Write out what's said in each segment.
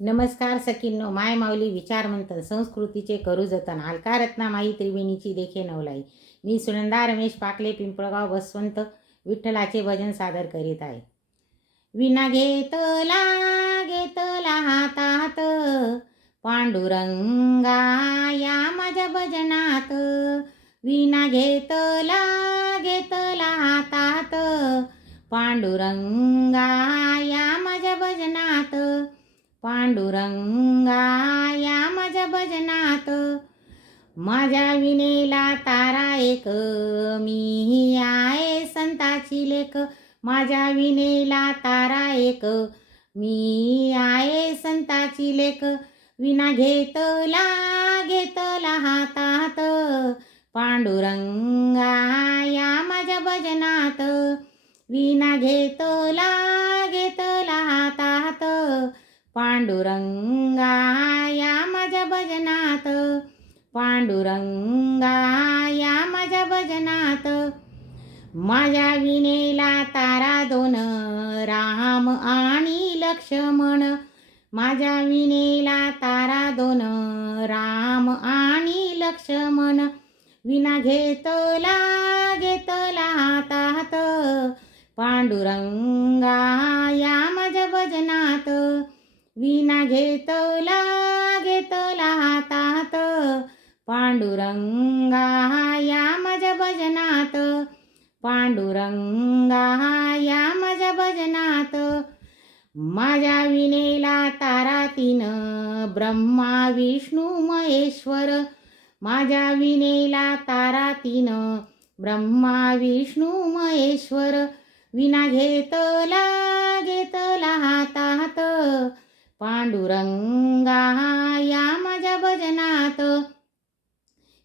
नमस्कार सकिन्नो माय माऊली विचार मंथन संस्कृतीचे करू जतन. अलकारत्ना माई त्रिवेणीची देखे नवलाई. मी सुनंदा रमेश पाकले पिंपळगाव बसवंत विठ्ठलाचे भजन सादर करीत आहे. विना घेतला घेतला हातात. पांडुरंगा या माझ्या भजनात. विना घेतला घेतला हातात. पांडुरंगा या माझ्या भजनात. पांडुरंगा या माझ्या भजनात. माझ्या विनेला तारा एक. मी आहे संताची लेख. माझ्या विनेला तारा एक. मी आहे संताची लेख. विना घेतला घेतला हातात. पांडुरंगा या माझ्या भजनात. विना घेतला पांडुरंगा या माझ्या भजनात पांडुरंगा या माझ्या भजनात. माझ्या विनेला तारा दोन राम आणि लक्ष्मण. माझ्या विनेला तारा दोन राम आणि लक्ष्मण. विना घेतला घेतला हातात पांडुरंगा या विना घेतला घेतला हातात पांडुरंगा या माझ्या भजनात. पांडुरंगा या माझ्या भजनात. माझ्या विनेला तारा तीन ब्रह्मा विष्णू महेश्वर. माझ्या विनेला तारा तीन ब्रह्मा विष्णू महेश्वर. विना घेतला पांडुरंगा या माझ्या भजनात.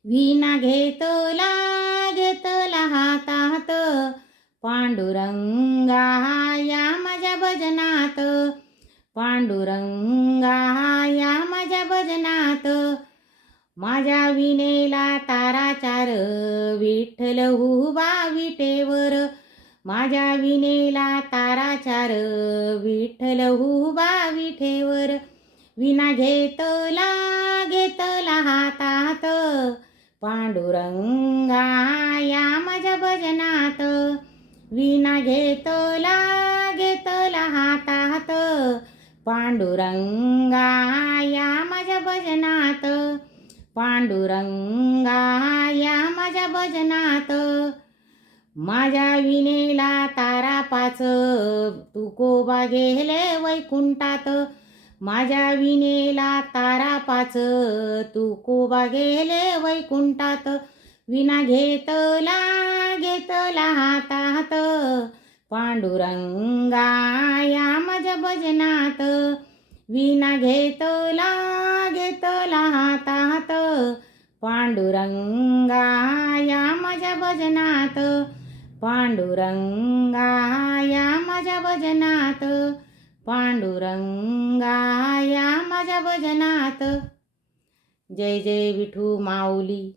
विना घेतला घेतला हातात पांडुरंगा या माझ्या भजनात. पांडुरंगा या माझ्या भजनात. माझ्या विनेला तारा चार विठ्ठल हुबा विटेवर. माझ्या विनेला ताराचार विठ्ठल हुबा विठेवर. विना घेतला घेतला हातात. पांडुरंगा या माझ्या भजनात. विना घेतला घेतला हातात. पांडुरंगा या माझ्या भजनात. पांडुरंगा या माझ्या भजनात. माझ्या विनेला तारा पाच तुकोबा गेले वैकुंठात. माझ्या विनेला तारा पाच तुकोबा गेले वैकुंठात. विना घेतला घेतला हातात. पांडुरंगा या माझ्या भजनात विना घेतला घेतला हातात. पांडुरंगा या माझ्या भजनात पांडुरंगा या माझ्या भजनात पांडुरंगा या माझ्या भजनात. जय जय विठू माऊली.